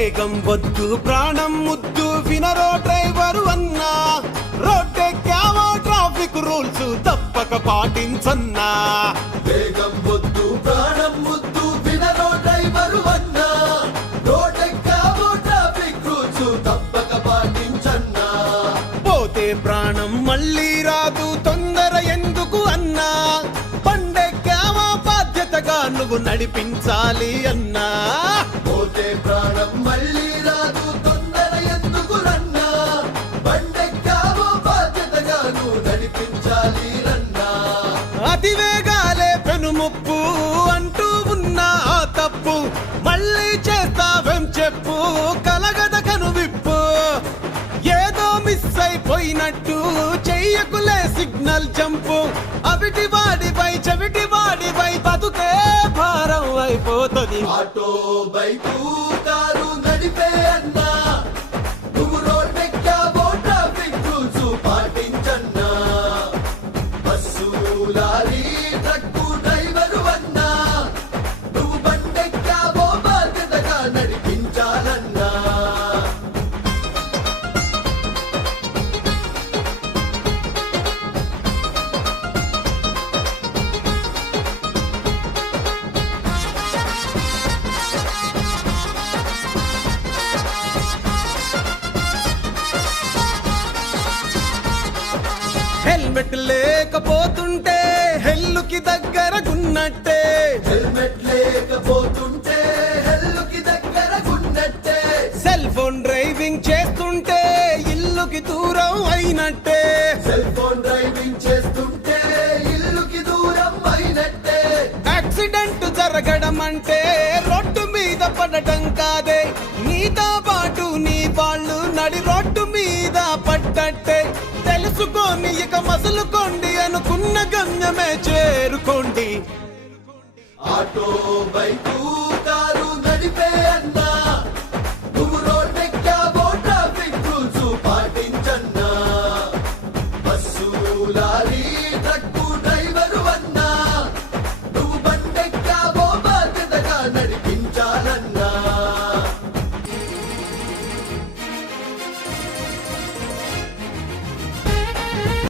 వేగం వద్దు ప్రాణం ముద్దు వినరో డ్రైవరు అన్నా. రోడ్డెక్కావో ట్రాఫిక్ రూల్స్ తప్పక పాటించన్నా. వేగం వద్దు ప్రాణం ముద్దు వినరో డ్రైవరు అన్నా. రోడ్డెక్కావో ట్రాఫిక్ రూల్స్ తప్పక పాటించన్నా. పోతే ప్రాణం మళ్ళీ రాదు తొందర ఎందుకు అన్నా. పండెక్కావా బాధ్యతగా నువ్వు నడిపించాలి అన్నా. మళ్ళీ రాదు తొందర ఎందుకు రన్నా? బండెక్కావో బాధ్యతగా నువ్వు నడిపించాలి రన్నా. అతివేగాలే పెనుముప్పు అంటూ ఉన్న ఆ తప్పు. మళ్ళీ చేస్తావేం చెప్పు కలగద కనువిప్పు. ఏదో మిస్ అయిపోయినట్టు చెయ్యకులే సిగ్నల్ జంపు. అవిటి వాడిపై చెవిటి వాడిపై బతుకే భారం అయిపోతుంది. ఆటో బైకు హెల్మెట్ లేకపోతుంటే హెల్లుకి దగ్గరకున్నట్టే హెల్మెట్ లేకపోతుంటే హెల్లుకి దగ్గర గున్నట్టే సెల్ ఫోన్ డ్రైవింగ్ చేస్తుంటే ఇల్లుకి దూరం అయినట్టే. సెల్ ఫోన్ డ్రైవింగ్ చేస్తుంటే ఇల్లుకి దూరం అయినట్టే. యాక్సిడెంట్ జరగడం అంటే రోడ్డు మీద పడటం కాదే. నీతో పాటు నీ వాళ్ళు నడి తెలుసుకోని ఇక మసలుకోండి అనుకున్న గమ్యమే చేరుకోండి. Auto bike